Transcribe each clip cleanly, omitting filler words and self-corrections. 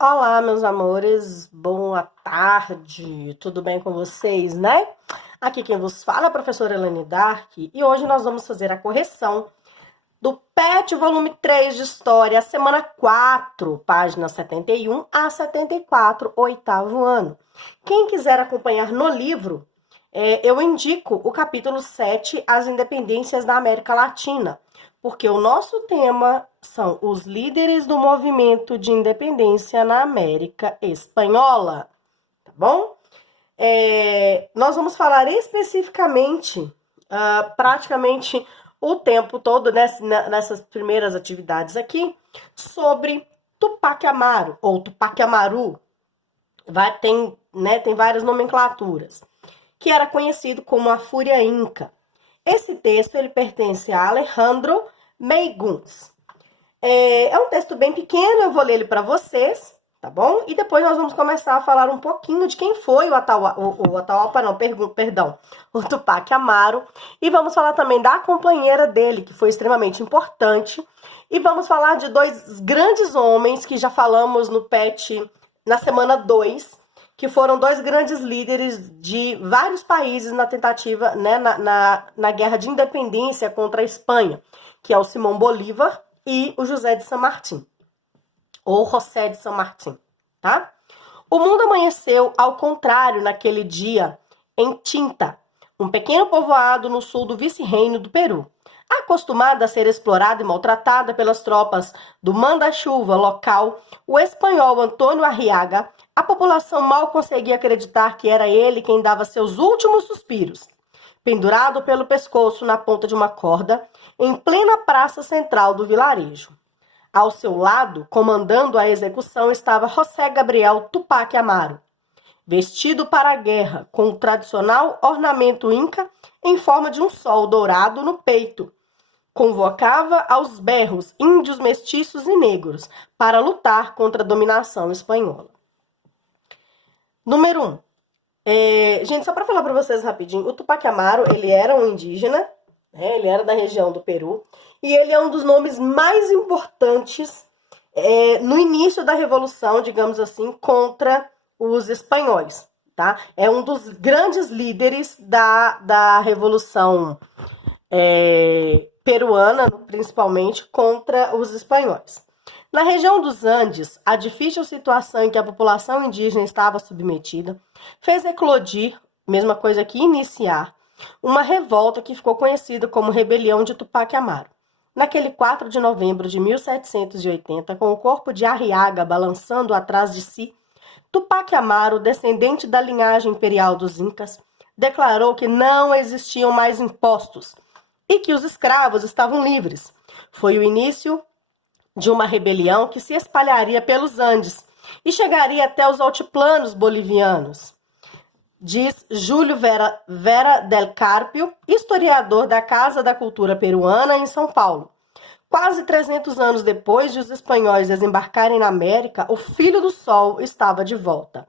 Olá, meus amores, boa tarde, tudo bem com vocês, né? Aqui quem vos fala é a professora Elaine Dark e hoje nós vamos fazer a correção do PET volume 3 de História, semana 4, página 71 a 74, oitavo ano. Quem quiser acompanhar no livro, eu indico o capítulo 7, As Independências da América Latina, porque o nosso tema são os líderes do movimento de independência na América Espanhola, tá bom? Nós vamos falar especificamente, praticamente o tempo todo, nessas primeiras atividades aqui, sobre Tupac Amaru, ou Tupac Amaru, tem várias nomenclaturas, que era conhecido como a Fúria Inca. Esse texto ele pertence a Alejandro Meigons. É um texto bem pequeno, eu vou ler ele para vocês, tá bom? E depois nós vamos começar a falar um pouquinho de quem foi o Tupac Amaru. E vamos falar também da companheira dele, que foi extremamente importante. E vamos falar de dois grandes homens que já falamos no PET na semana 2, que foram dois grandes líderes de vários países na tentativa, né, na guerra de independência contra a Espanha, que é o Simão Bolívar e o José de San Martín, ou José de San Martín, tá? O mundo amanheceu ao contrário naquele dia em Tinta, um pequeno povoado no sul do vice-reino do Peru. Acostumada a ser explorada e maltratada pelas tropas do manda-chuva local, o espanhol Antônio Arriaga, a população mal conseguia acreditar que era ele quem dava seus últimos suspiros. Pendurado pelo pescoço na ponta de uma corda, em plena praça central do vilarejo. Ao seu lado, comandando a execução, estava José Gabriel Tupac Amaru, vestido para a guerra, com o tradicional ornamento inca em forma de um sol dourado no peito. Convocava aos berros índios mestiços e negros para lutar contra a dominação espanhola. Número 1. Gente, só para falar para vocês rapidinho, o Tupac Amaru, ele era um indígena, né? Ele era da região do Peru, e ele é um dos nomes mais importantes no início da Revolução, digamos assim, contra os espanhóis, tá? É um dos grandes líderes da Revolução peruana, principalmente, contra os espanhóis. Na região dos Andes, a difícil situação em que a população indígena estava submetida fez eclodir, mesma coisa que iniciar, uma revolta que ficou conhecida como Rebelião de Tupac Amaru. Naquele 4 de novembro de 1780, com o corpo de Arriaga balançando atrás de si, Tupac Amaru, descendente da linhagem imperial dos Incas, declarou que não existiam mais impostos e que os escravos estavam livres. Foi o início de uma rebelião que se espalharia pelos Andes e chegaria até os altiplanos bolivianos, diz Júlio Vera del Carpio, historiador da Casa da Cultura Peruana em São Paulo. Quase 300 anos depois de os espanhóis desembarcarem na América, o Filho do Sol estava de volta.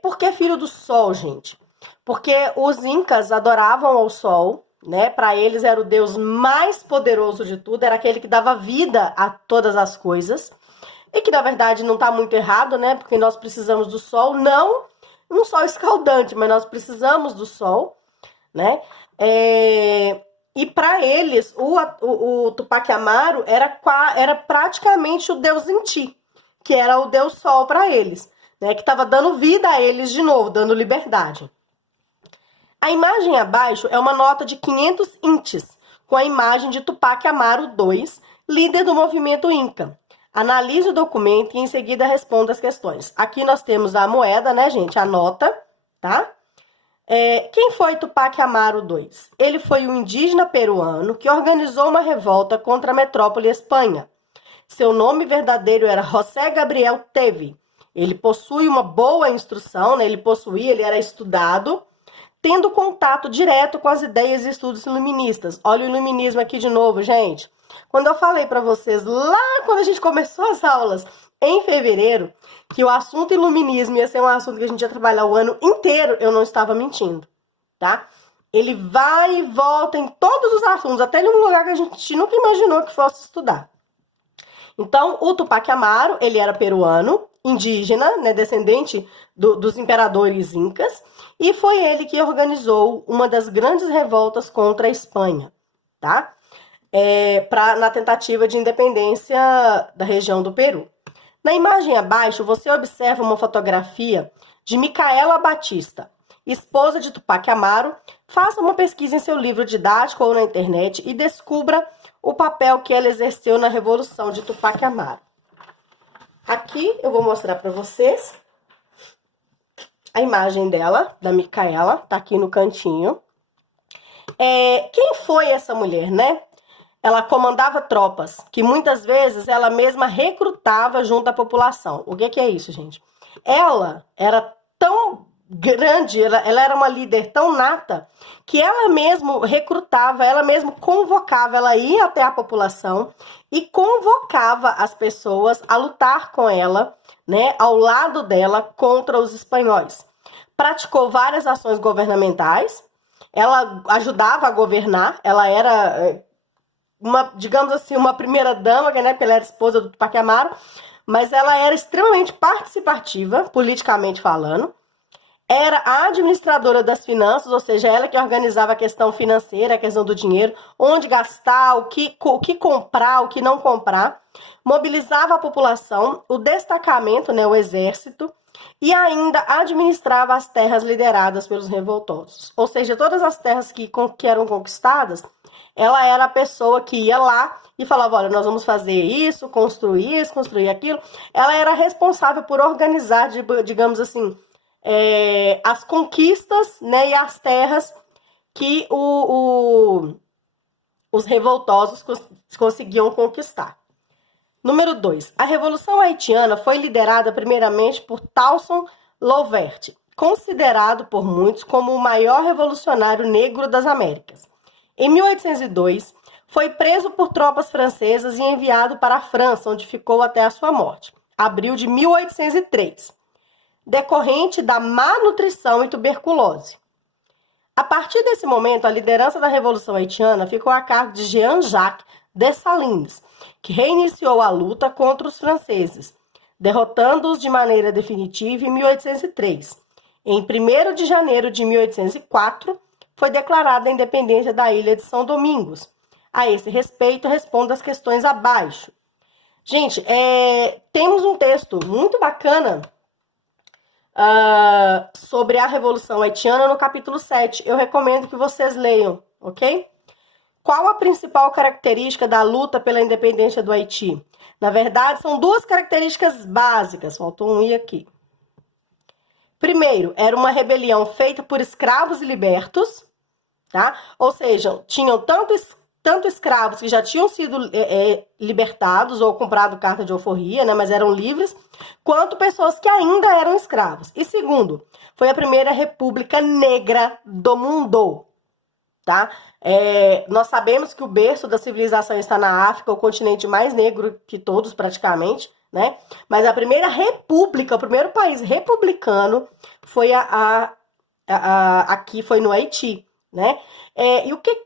Por que Filho do Sol, gente? Porque os incas adoravam ao sol, né? Para eles era o deus mais poderoso de tudo, era aquele que dava vida a todas as coisas. E que na verdade não está muito errado, né? Porque nós precisamos do sol, não um sol escaldante, mas nós precisamos do sol, né? E para eles, o Tupac Amaru era praticamente o deus Inti, que era o deus sol para eles, né? Que estava dando vida a eles de novo, dando liberdade. A imagem abaixo é uma nota de 500 intis, com a imagem de Tupac Amaru II, líder do movimento Inca. Analise o documento e em seguida responda as questões. Aqui nós temos a moeda, né, gente? A nota, tá? Quem foi Tupac Amaru II? Ele foi um indígena peruano que organizou uma revolta contra a metrópole Espanha. Seu nome verdadeiro era José Gabriel Teve. Ele possui uma boa instrução, né? Ele era estudado, tendo contato direto com as ideias e estudos iluministas. Olha o iluminismo aqui de novo, gente. Quando eu falei para vocês lá, quando a gente começou as aulas, em fevereiro, que o assunto iluminismo ia ser um assunto que a gente ia trabalhar o ano inteiro, eu não estava mentindo, tá? Ele vai e volta em todos os assuntos, até em um lugar que a gente nunca imaginou que fosse estudar. Então, o Tupac Amaru, ele era peruano, indígena, né, descendente dos imperadores incas, e foi ele que organizou uma das grandes revoltas contra a Espanha, tá? Na tentativa de independência da região do Peru. Na imagem abaixo, você observa uma fotografia de Micaela Batista, esposa de Tupac Amaru. Faça uma pesquisa em seu livro didático ou na internet e descubra o papel que ela exerceu na revolução de Tupac Amaru. Aqui eu vou mostrar para vocês a imagem dela, da Micaela, tá aqui no cantinho. Quem foi essa mulher, né? Ela comandava tropas, que muitas vezes ela mesma recrutava junto à população. O que é isso, gente? Ela era tão grande, ela era uma líder tão nata, que ela mesma recrutava, ela mesma convocava, ela ia até a população e convocava as pessoas a lutar com ela, né, ao lado dela, contra os espanhóis. Praticou várias ações governamentais, ela ajudava a governar, ela era digamos assim, uma primeira dama, né, porque ela era esposa do Tupac Amaru, mas ela era extremamente participativa, politicamente falando. Era a administradora das finanças, ou seja, ela que organizava a questão financeira, a questão do dinheiro, onde gastar, o que comprar, o que não comprar. Mobilizava a população, o destacamento, né, o exército, e ainda administrava as terras lideradas pelos revoltosos. Ou seja, todas as terras que eram conquistadas, ela era a pessoa que ia lá e falava, olha, nós vamos fazer isso, construir aquilo. Ela era responsável por organizar, digamos assim, as conquistas, né, e as terras que os revoltosos conseguiam conquistar. Número 2. A Revolução Haitiana foi liderada primeiramente por Toussaint Louverture, considerado por muitos como o maior revolucionário negro das Américas. Em 1802, foi preso por tropas francesas e enviado para a França, onde ficou até a sua morte, abril de 1803, decorrente da má nutrição e tuberculose. A partir desse momento, a liderança da Revolução Haitiana ficou a cargo de Jean-Jacques Dessalines, que reiniciou a luta contra os franceses, derrotando-os de maneira definitiva em 1803. Em 1º de janeiro de 1804, foi declarada a independência da ilha de São Domingos. A esse respeito, respondo às questões abaixo. Gente, temos um texto muito bacana sobre a Revolução Haitiana no capítulo 7. Eu recomendo que vocês leiam, ok? Qual a principal característica da luta pela independência do Haiti? Na verdade, são duas características básicas. Faltou um i aqui. Primeiro, era uma rebelião feita por escravos e libertos, tá? Ou seja, tinham tanto escravos que já tinham sido libertados ou comprado carta de alforria, né, mas eram livres, quanto pessoas que ainda eram escravos. E segundo, foi a primeira república negra do mundo, tá? Nós sabemos que o berço da civilização está na África, o continente mais negro que todos praticamente, né? Mas a primeira república, o primeiro país republicano foi aqui foi no Haiti, né? E o que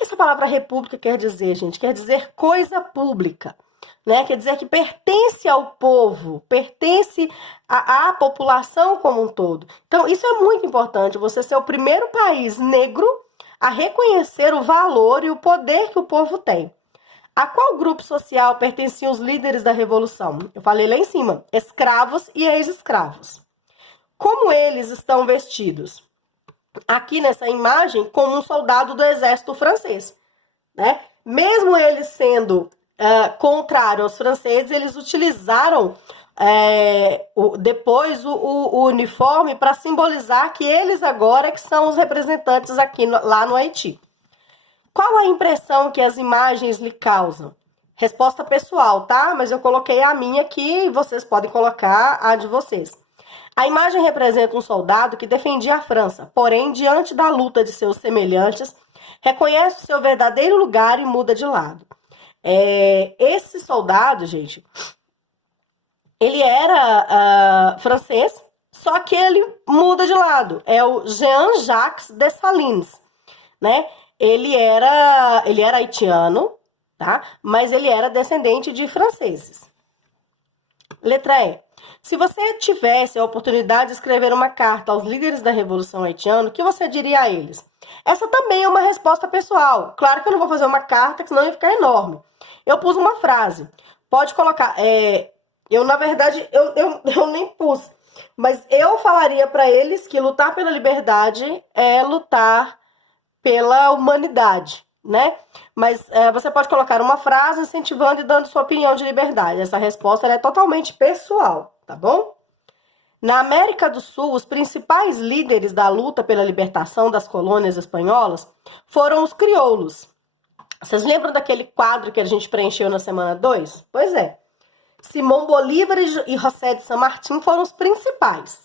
essa palavra república quer dizer, gente? Quer dizer coisa pública, né? Quer dizer que pertence ao povo, pertence à população como um todo. Então, isso é muito importante, você ser o primeiro país negro a reconhecer o valor e o poder que o povo tem. A qual grupo social pertenciam os líderes da Revolução? Eu falei lá em cima, escravos e ex-escravos. Como eles estão vestidos? Aqui nessa imagem, como um soldado do exército francês, né? Mesmo eles sendo contrários aos franceses, eles utilizaram depois o uniforme para simbolizar que eles agora que são os representantes lá no Haiti. Qual a impressão que as imagens lhe causam? Resposta pessoal, tá? Mas eu coloquei a minha aqui e vocês podem colocar a de vocês. A imagem representa um soldado que defendia a França, porém, diante da luta de seus semelhantes, reconhece o seu verdadeiro lugar e muda de lado. Esse soldado, gente, ele era francês, só que ele muda de lado. É o Jean-Jacques Dessalines, né? Ele era haitiano, tá? Mas ele era descendente de franceses. Letra E. Se você tivesse a oportunidade de escrever uma carta aos líderes da Revolução Haitiana, o que você diria a eles? Essa também é uma resposta pessoal. Claro que eu não vou fazer uma carta, que senão ia ficar enorme. Eu pus uma frase. Pode colocar. Na verdade, eu nem pus. Mas eu falaria para eles que lutar pela liberdade é lutar pela humanidade, né? Mas você pode colocar uma frase incentivando e dando sua opinião de liberdade. Essa resposta é totalmente pessoal, tá bom? Na América do Sul, os principais líderes da luta pela libertação das colônias espanholas foram os crioulos. Vocês lembram daquele quadro que a gente preencheu na semana 2? Pois é. Simão Bolívar e José de San Martín foram os principais.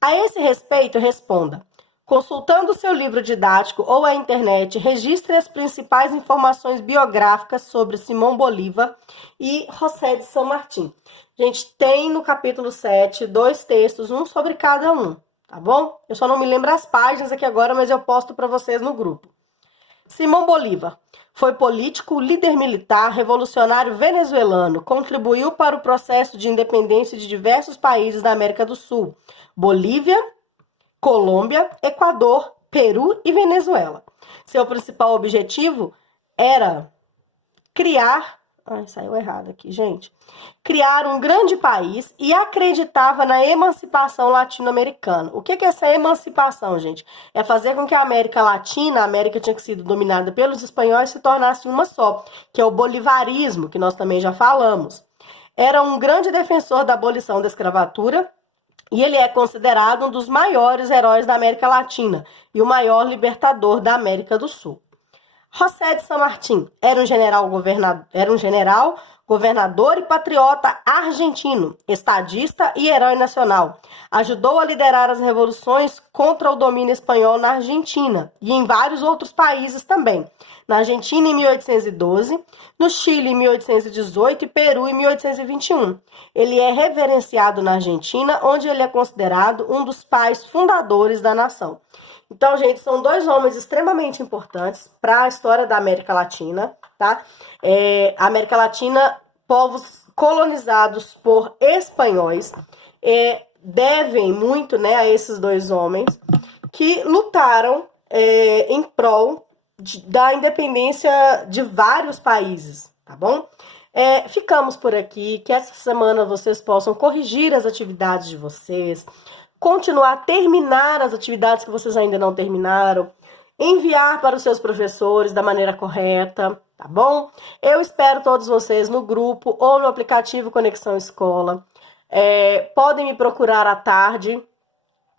A esse respeito, responda. Consultando o seu livro didático ou a internet, registre as principais informações biográficas sobre Simão Bolívar e José de San Martín. Gente, tem no capítulo 7 2 textos, um sobre cada um, tá bom? Eu só não me lembro as páginas aqui agora, mas eu posto para vocês no grupo. Simão Bolívar foi político, líder militar, revolucionário venezuelano, contribuiu para o processo de independência de diversos países da América do Sul, Bolívia, Colômbia, Equador, Peru e Venezuela. Seu principal objetivo era criar... saiu errado aqui, gente. Criar um grande país e acreditava na emancipação latino-americana. O que é essa emancipação, gente? É fazer com que a América Latina, a América tinha sido dominada pelos espanhóis, se tornasse uma só, que é o bolivarismo, que nós também já falamos. Era um grande defensor da abolição da escravatura, e ele é considerado um dos maiores heróis da América Latina e o maior libertador da América do Sul. José de San Martín era um general, governador e patriota argentino, estadista e herói nacional. Ajudou a liderar as revoluções contra o domínio espanhol na Argentina e em vários outros países também. Na Argentina em 1812, no Chile em 1818 e Peru em 1821. Ele é reverenciado na Argentina, onde ele é considerado um dos pais fundadores da nação. Então, gente, são dois homens extremamente importantes para a história da América Latina, tá? A América Latina, povos colonizados por espanhóis, devem muito, né, a esses dois homens que lutaram em prol da independência de vários países, tá bom? Ficamos por aqui, que essa semana vocês possam corrigir as atividades de vocês, continuar a terminar as atividades que vocês ainda não terminaram, enviar para os seus professores da maneira correta, tá bom? Eu espero todos vocês no grupo ou no aplicativo Conexão Escola. Podem me procurar à tarde,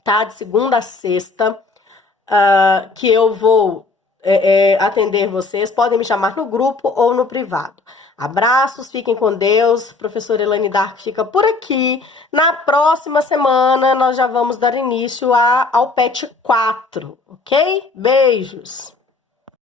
tá? De segunda a sexta, que eu vou atender vocês. Podem me chamar no grupo ou no privado. Abraços, fiquem com Deus. Professora Elaine Dark fica por aqui. Na próxima semana, nós já vamos dar início ao PET 4, ok? Beijos!